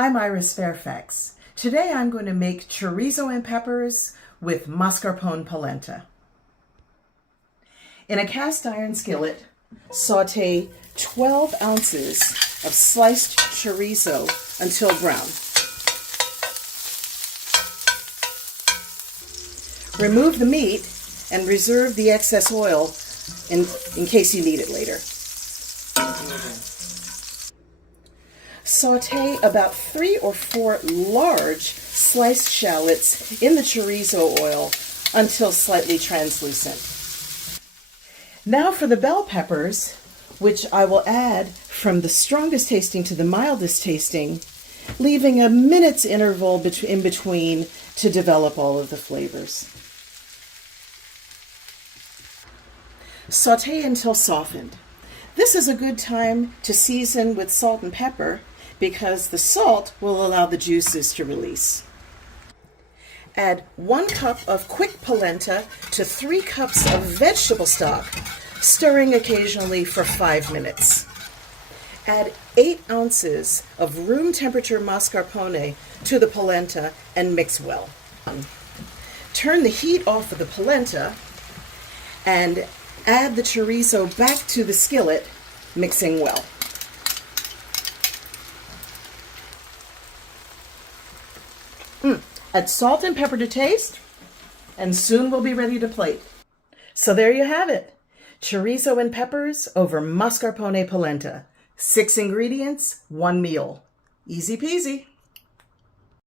I'm Iris Fairfax. Today I'm going to make chorizo and peppers with mascarpone polenta. In a cast iron skillet, saute 12 ounces of sliced chorizo until brown. Remove the meat and reserve the excess oil in case you need it later. Saute about 3 or 4 large sliced shallots in the chorizo oil until slightly translucent. Now for the bell peppers, which I will add from the strongest tasting to the mildest tasting, leaving a minute's interval in between to develop all of the flavors. Saute until softened. This is a good time to season with salt and pepper because the salt will allow the juices to release. Add 1 cup of quick polenta to 3 cups of vegetable stock, stirring occasionally for 5 minutes. Add 8 ounces of room temperature mascarpone to the polenta and mix well. Turn the heat off of the polenta and add the chorizo back to the skillet, mixing well. Add salt and pepper to taste, and soon we'll be ready to plate. So there you have it. Chorizo and peppers over mascarpone polenta. 6 ingredients, 1 meal. Easy peasy.